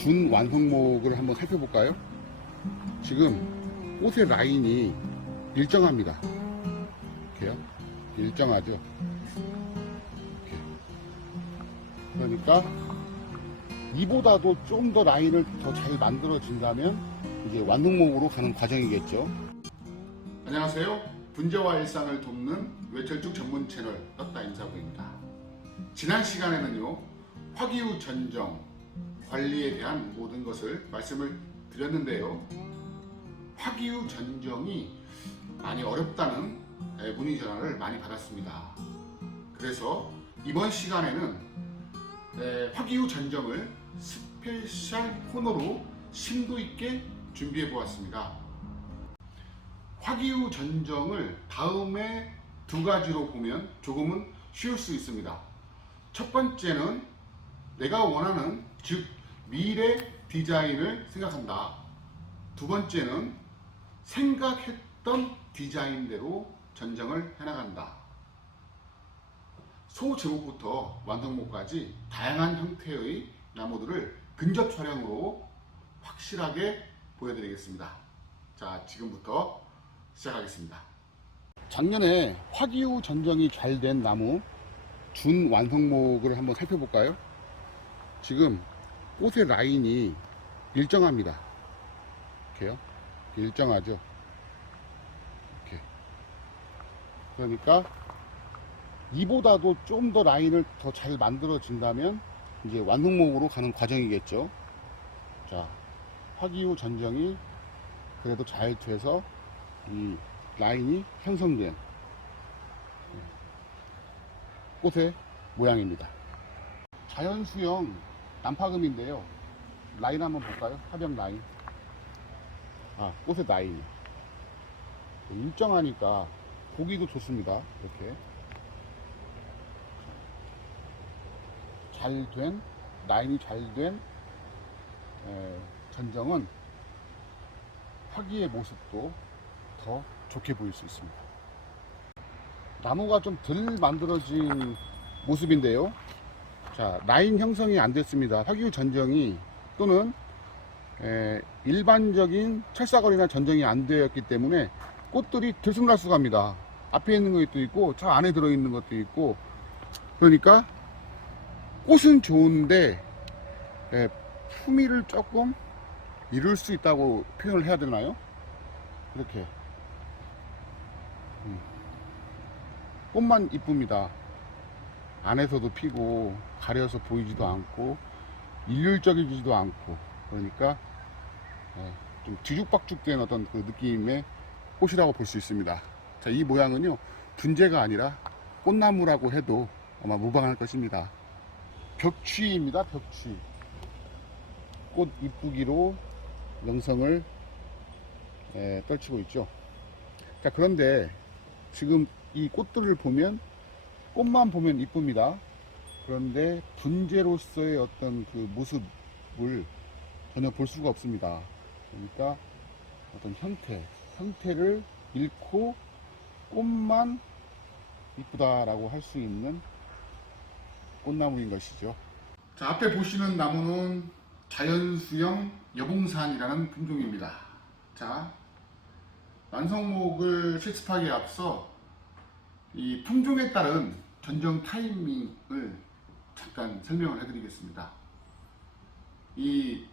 준완성목을 한번 살펴볼까요? 지금 꽃의 라인이 일정합니다. 이렇게요. 일정하죠. 이렇게. 그러니까 이보다도 좀 더 라인을 더 잘 만들어진다면 이제 완성목으로 가는 과정이겠죠. 안녕하세요. 분재와 일상을 돕는 외철쭉 전문 채널 떴다 임사부입니다. 지난 시간에는요, 화기후 전정 관리에 대한 모든 것을 말씀을 드렸는데요. 화기후 전정이 많이 어렵다는 문의 전화를 많이 받았습니다. 그래서 이번 시간에는 화기후 전정을 스페셜 코너로 심도 있게 준비해 보았습니다. 화기후 전정을 다음에 두 가지로 보면 조금은 쉬울 수 있습니다. 첫 번째는 내가 원하는, 즉 미래 디자인을 생각한다. 두 번째는 생각했던 디자인대로 전정을 해나간다. 소제목부터 완성목까지 다양한 형태의 나무들을 근접 촬영으로 확실하게 보여드리겠습니다. 자, 지금부터 시작하겠습니다. 작년에 화기후 전정이 잘 된 나무 준완성목을 한번 살펴볼까요? 지금 꽃의 라인이 일정합니다. 이렇게요. 일정하죠. 이렇게. 그러니까 이보다도 좀 더 라인을 더 잘 만들어진다면 이제 완성목으로 가는 과정이겠죠. 자, 화기후 전정이 그래도 잘 돼서 이 라인이 형성된 꽃의 모양입니다. 자연수형 난파금인데요. 라인 한번 볼까요? 화병 라인. 꽃의 라인이 일정하니까 보기도 좋습니다. 이렇게 잘된, 라인이 잘된 전정은 화기의 모습도 더 좋게 보일 수 있습니다. 나무가 좀 덜 만들어진 모습인데요. 자, 라인 형성이 안 됐습니다. 화기후 전정이 또는 일반적인 철사거리나 전정이 안 되었기 때문에 꽃들이 들쑥날쑥합니다. 앞에 있는 것도 있고 저 안에 들어있는 것도 있고, 그러니까 꽃은 좋은데 품위를 조금 이룰 수 있다고 표현을 해야 되나요? 이렇게 꽃만 이쁩니다. 안에서도 피고 가려서 보이지도 않고 일률적이지도 않고, 그러니까 좀 뒤죽박죽된 어떤 그 느낌의 꽃이라고 볼 수 있습니다. 자, 이 모양은요, 분재가 아니라 꽃나무라고 해도 아마 무방할 것입니다. 벽취입니다. 벽취. 꽃 이쁘기로 명성을 떨치고 있죠. 자, 그런데 지금 이 꽃들을 보면, 꽃만 보면 이쁩니다. 그런데 분재로서의 어떤 그 모습을 전혀 볼 수가 없습니다. 그러니까 어떤 형태를 잃고 꽃만 이쁘다라고 할 수 있는 꽃나무인 것이죠. 자, 앞에 보시는 나무는 자연수형 여봉산이라는 품종입니다. 자, 완성목을 실습하기에 앞서 이 품종에 따른 전정 타이밍을 잠깐 설명을 해드리겠습니다. 이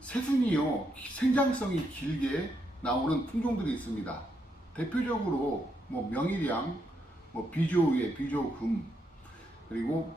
새순이요, 생장성이 길게 나오는 품종들이 있습니다. 대표적으로 명일양, 비조의 비조금, 그리고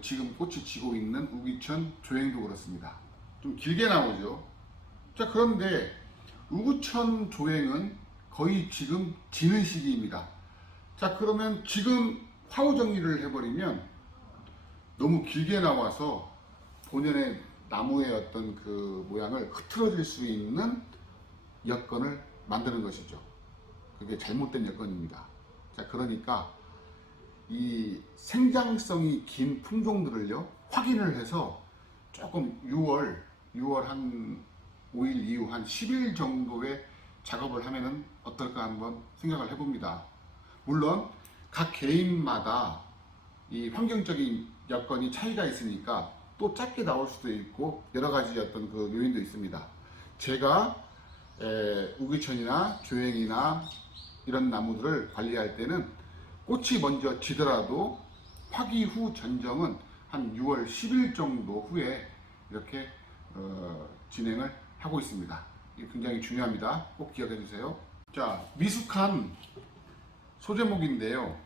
지금 꽃이 지고 있는 우기천 조행도 그렇습니다. 좀 길게 나오죠. 자, 그런데 우구천 조행은 거의 지금 지는 시기입니다. 자, 그러면 지금 화후 정리를 해버리면 너무 길게 나와서 본연의 나무의 어떤 그 모양을 흐트러질 수 있는 여건을 만드는 것이죠. 그게 잘못된 여건입니다. 자, 그러니까 이 생장성이 긴 품종들을요, 확인을 해서 조금 6월 한 5일 이후 한 10일 정도의 작업을 하면은 어떨까 한번 생각을 해봅니다. 물론 각 개인마다 이 환경적인 여건이 차이가 있으니까 또 작게 나올 수도 있고 여러 가지 어떤 그 요인도 있습니다. 제가 우기천이나 조행이나 이런 나무들을 관리할 때는 꽃이 먼저 지더라도 화기 후 전정은 한 6월 10일 정도 후에 이렇게 진행을 하고 있습니다. 이게 굉장히 중요합니다. 꼭 기억해 주세요. 자, 미숙한 소제목인데요.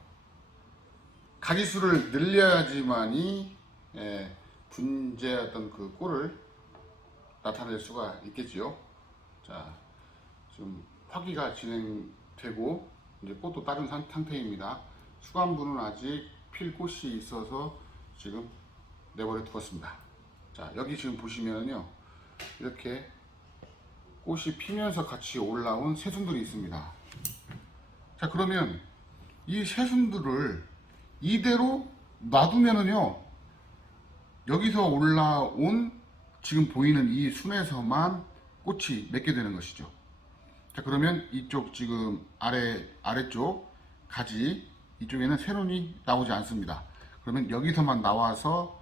가지수를 늘려야지만이 분재 어떤 그 꼴을 나타낼 수가 있겠지요. 자, 지금 화기가 진행되고 이제 꽃도 따른 상태입니다. 수관부는 아직 필 꽃이 있어서 지금 내버려 두었습니다. 자, 여기 지금 보시면요, 이렇게 꽃이 피면서 같이 올라온 새순들이 있습니다. 자, 그러면 이 새순들을 이대로 놔두면은요, 여기서 올라온 지금 보이는 이 순에서만 꽃이 맺게 되는 것이죠. 자, 그러면 이쪽 지금 아래쪽 가지 이쪽에는 새눈이 나오지 않습니다. 그러면 여기서만 나와서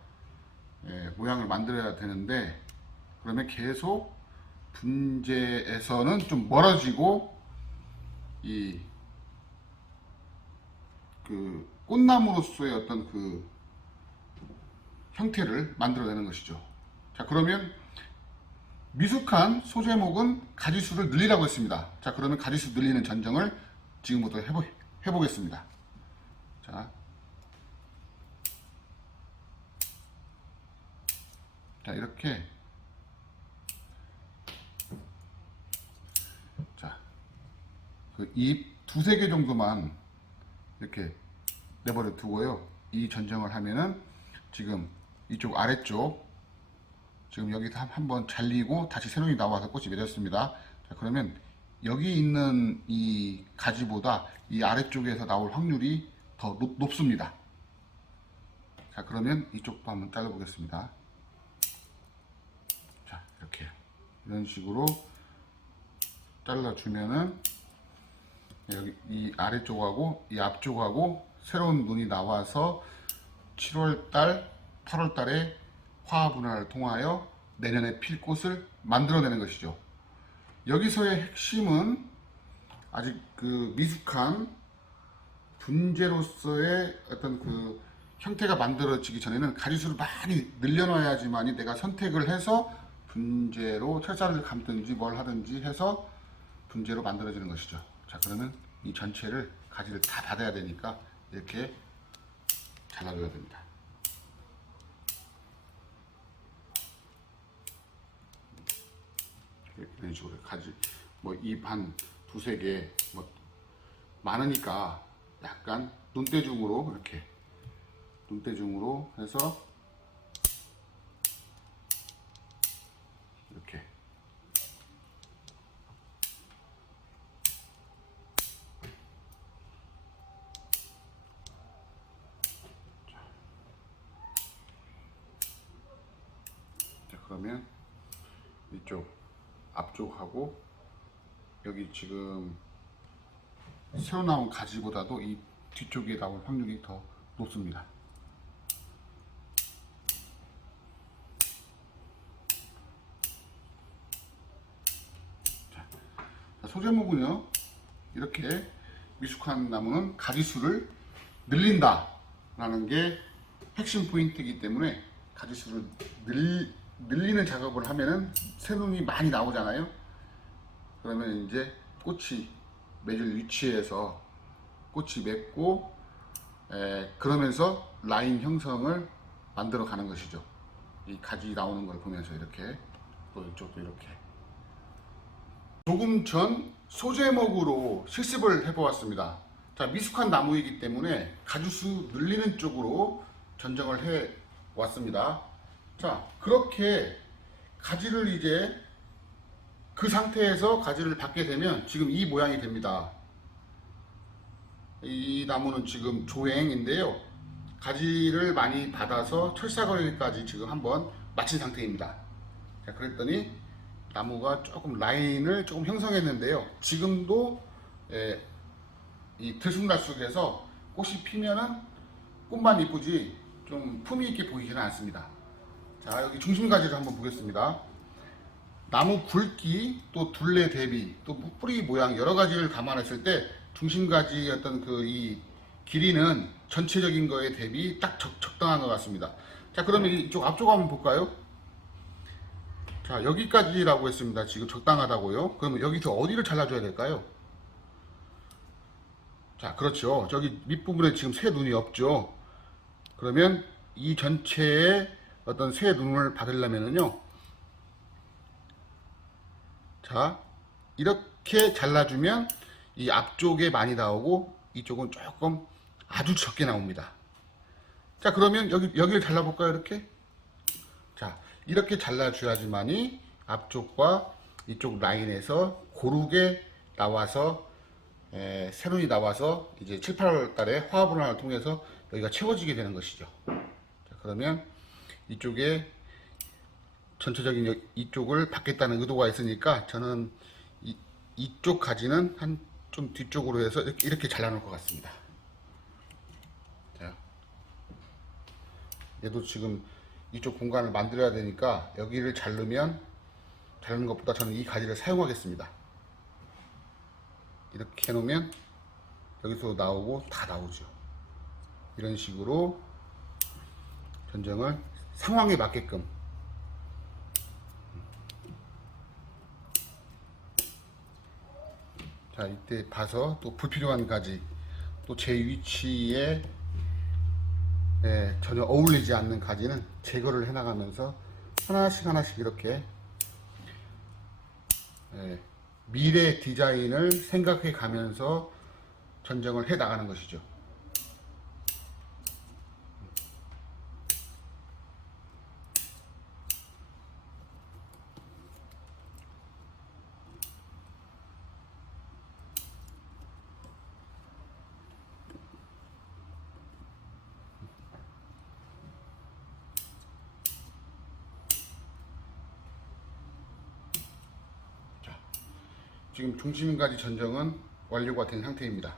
모양을 만들어야 되는데, 그러면 계속 분재에서는 좀 멀어지고 이 그 꽃나무로서의 어떤 그 형태를 만들어내는 것이죠. 자, 그러면 미숙한 소제목은 가지수를 늘리라고 했습니다. 자, 그러면 가지수 늘리는 전정을 지금부터 해보겠습니다. 자, 이렇게. 자, 그 잎 두세 개 정도만 이렇게 내버려 두고요. 이 전정을 하면은 지금 이쪽 아래쪽 지금 여기서 한번 잘리고 다시 새눈이 나와서 꽃이 맺었습니다. 자, 그러면 여기 있는 이 가지보다 이 아래쪽에서 나올 확률이 더 높습니다. 자, 그러면 이쪽도 한번 잘라 보겠습니다. 자, 이렇게 이런 식으로 잘라 주면은 여기 이 아래쪽하고 이 앞쪽하고 새로운 눈이 나와서 7월달 8월달에 화분을 통하여 내년에 필 꽃을 만들어내는 것이죠. 여기서의 핵심은 아직 그 미숙한 분재로서의 어떤 그 형태가 만들어지기 전에는 가지수를 많이 늘려놔야지만이 내가 선택을 해서 분재로 철사를 감든지 뭘 하든지 해서 분재로 만들어지는 것이죠. 자, 그러면 이 전체를 가지를 다 받아야 되니까 이렇게 잘라줘야 됩니다. 이런 식으로 가지 뭐 잎 한 두세 개 뭐 많으니까 약간 눈대중으로 이렇게 눈대중으로 해서 이렇게 자, 그러면 이쪽 앞쪽하고 여기 지금 새로 나온 가지보다도 이 뒤쪽에 나올 확률이 더 높습니다. 자, 소제목은요, 이렇게 미숙한 나무는 가지수를 늘린다 라는 게 핵심 포인트이기 때문에 가지수를 늘리는 작업을 하면은 새눈이 많이 나오잖아요. 그러면 이제 꽃이 맺을 위치에서 꽃이 맺고 그러면서 라인 형성을 만들어 가는 것이죠. 이 가지 나오는 걸 보면서 이렇게 또 이쪽도 이렇게. 조금 전 소제목으로 실습을 해보았습니다. 자, 미숙한 나무이기 때문에 가지수 늘리는 쪽으로 전정을 해 왔습니다. 자, 그렇게 가지를 이제 그 상태에서 가지를 받게 되면 지금 이 모양이 됩니다. 이 나무는 지금 조행인데요. 가지를 많이 받아서 철사거리까지 지금 한번 마친 상태입니다. 자, 그랬더니 나무가 조금 라인을 조금 형성했는데요. 지금도 이 들쑥날쑥해서 꽃이 피면은 꽃만 이쁘지 좀 품위 있게 보이지는 않습니다. 자, 여기 중심가지를 한번 보겠습니다. 나무 굵기, 또 둘레 대비, 또 뿌리 모양 여러 가지를 감안했을 때 중심가지 어떤 그 이 길이는 전체적인 거에 대비 딱 적당한 것 같습니다. 자, 그러면 이쪽 앞쪽 한번 볼까요? 자, 여기까지라고 했습니다. 지금 적당하다고요. 그러면 여기서 어디를 잘라줘야 될까요? 자, 그렇죠. 저기 밑부분에 지금 새 눈이 없죠. 그러면 이 전체에 어떤 새 눈을 받으려면은요, 자, 이렇게 잘라주면 이 앞쪽에 많이 나오고 이쪽은 조금 아주 적게 나옵니다. 자, 그러면 여기를 잘라볼까요? 이렇게. 자, 이렇게 잘라줘야지만이 앞쪽과 이쪽 라인에서 고르게 나와서 새눈이 나와서 이제 7, 8월 달에 화합분할을 통해서 여기가 채워지게 되는 것이죠. 자, 그러면 이쪽에 전체적인 이쪽을 받겠다는 의도가 있으니까 저는 이쪽 가지는 한 좀 뒤쪽으로 해서 이렇게 잘라놓을 것 같습니다. 자, 얘도 지금 이쪽 공간을 만들어야 되니까 여기를 자르는 것보다 저는 이 가지를 사용하겠습니다. 이렇게 해놓으면 여기서 나오고 다 나오죠. 이런 식으로 전정을 상황에 맞게끔. 자, 이때 봐서 또 불필요한 가지, 또 제 위치에 전혀 어울리지 않는 가지는 제거를 해나가면서 하나씩 이렇게 미래 디자인을 생각해 가면서 전정을 해 나가는 것이죠. 지금 중심가지 전정은 완료가 된 상태입니다.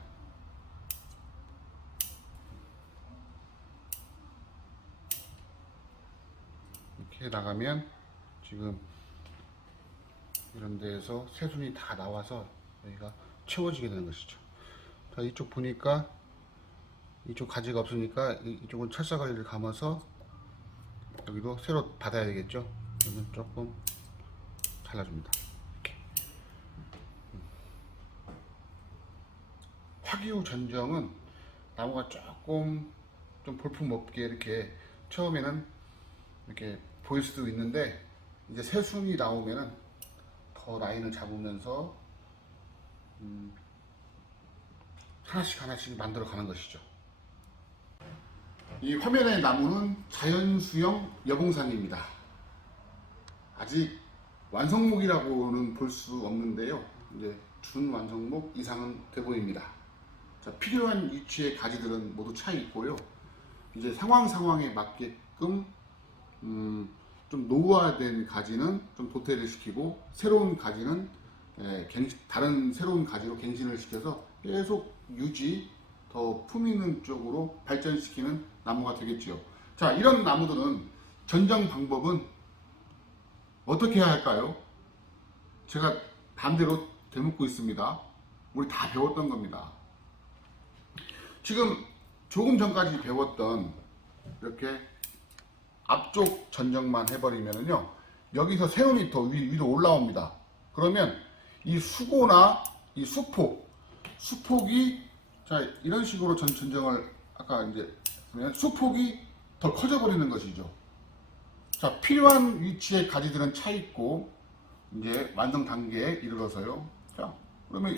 이렇게 나가면 지금 이런 데에서 새순이 다 나와서 여기가 채워지게 되는 것이죠. 자, 이쪽 보니까 이쪽 가지가 없으니까 이쪽은 철사가리를 감아서 여기도 새로 받아야 되겠죠. 그러면 조금 잘라줍니다. 화기우 전정은 나무가 조금 좀 볼품없게 이렇게 처음에는 이렇게 보일 수도 있는데 이제 새순이 나오면은 더 라인을 잡으면서 하나씩 만들어 가는 것이죠. 이 화면의 나무는 자연수영 여봉산입니다. 아직 완성목이라고는 볼 수 없는데요. 이제 준완성목 이상은 돼 보입니다. 자, 필요한 위치의 가지들은 모두 차 있고요. 이제 상황에 맞게끔 좀 노후화된 가지는 좀 도태를 시키고 새로운 가지는 다른 새로운 가지로 갱신을 시켜서 계속 유지, 더 품 있는 쪽으로 발전시키는 나무가 되겠지요. 자, 이런 나무들은 전정 방법은 어떻게 해야 할까요? 제가 반대로 되묻고 있습니다. 우리 다 배웠던 겁니다. 지금 조금 전까지 배웠던 이렇게 앞쪽 전정만 해버리면은요, 여기서 새눈이 더 위로 올라옵니다. 그러면 이 수고나 이 수폭이 자, 이런 식으로 전정을 아까 이제 수폭이 더 커져 버리는 것이죠. 자, 필요한 위치의 가지들은 차 있고 이제 완성 단계에 이르러서요. 자, 그러면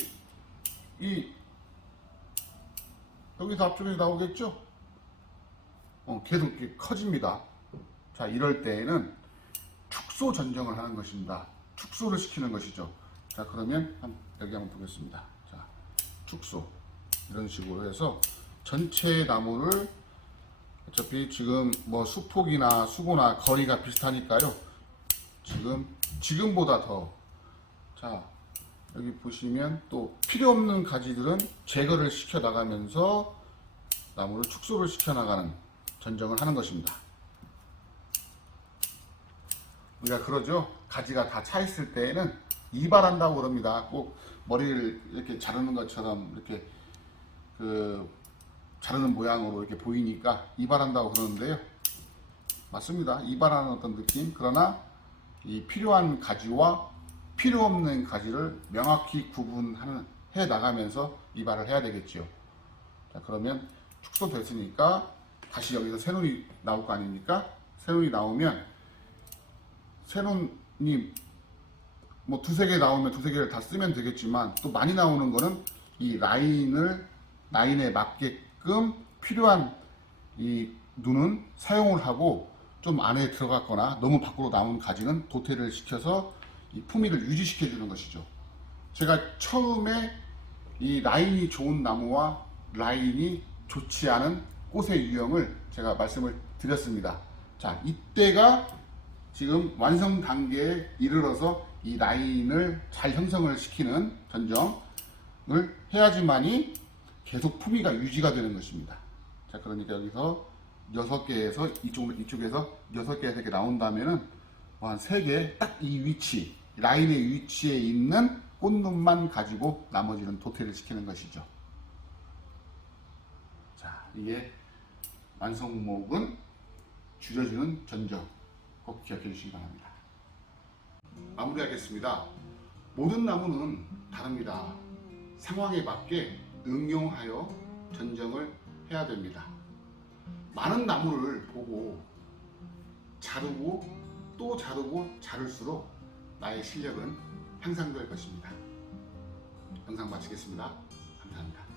여기서 앞쪽에 나오겠죠? 계속 이렇게 커집니다. 자, 이럴 때에는 축소 전정을 하는 것입니다. 축소를 시키는 것이죠. 자, 그러면 여기 한번 보겠습니다. 자, 축소. 이런 식으로 해서 전체 나무를 어차피 지금 뭐 수폭이나 수고나 거리가 비슷하니까요. 지금보다 더. 자, 여기 보시면 또 필요 없는 가지들은 제거를 시켜 나가면서 나무를 축소를 시켜 나가는 전정을 하는 것입니다. 우리가 그러죠. 가지가 다 차 있을 때에는 이발한다고 그럽니다. 꼭 머리를 이렇게 자르는 것처럼 이렇게 그 자르는 모양으로 이렇게 보이니까 이발한다고 그러는데요. 맞습니다. 이발하는 어떤 느낌. 그러나 이 필요한 가지와 필요 없는 가지를 명확히 구분하는 해 나가면서 이발을 해야 되겠죠. 자, 그러면 축소됐으니까 다시 여기서 새눈이 나올 거 아닙니까? 새눈이 나오면 새눈이 뭐 두세 개 나오면 두세 개를 다 쓰면 되겠지만 또 많이 나오는 거는 이 라인에 맞게끔 필요한 이 눈은 사용을 하고 좀 안에 들어갔거나 너무 밖으로 나온 가지는 도태를 시켜서 이 품위를 유지시켜 주는 것이죠. 제가 처음에 이 라인이 좋은 나무와 라인이 좋지 않은 꽃의 유형을 제가 말씀을 드렸습니다. 자, 이때가 지금 완성 단계에 이르러서 이 라인을 잘 형성을 시키는 전정을 해야지만이 계속 품위가 유지가 되는 것입니다. 자, 그러니까 여기서 6개에서 이쪽에서 6개에서 이렇게 나온다면은 한 3개 딱 이 위치, 라인의 위치에 있는 꽃눈만 가지고 나머지는 도태를 시키는 것이죠. 자, 이게 완성목은 줄여주는 전정. 꼭 기억해 주시기 바랍니다. 마무리하겠습니다. 모든 나무는 다릅니다. 상황에 맞게 응용하여 전정을 해야 됩니다. 많은 나무를 보고 자르고 또 자르고 자를수록 나의 실력은 향상될 것입니다. 영상 마치겠습니다. 감사합니다.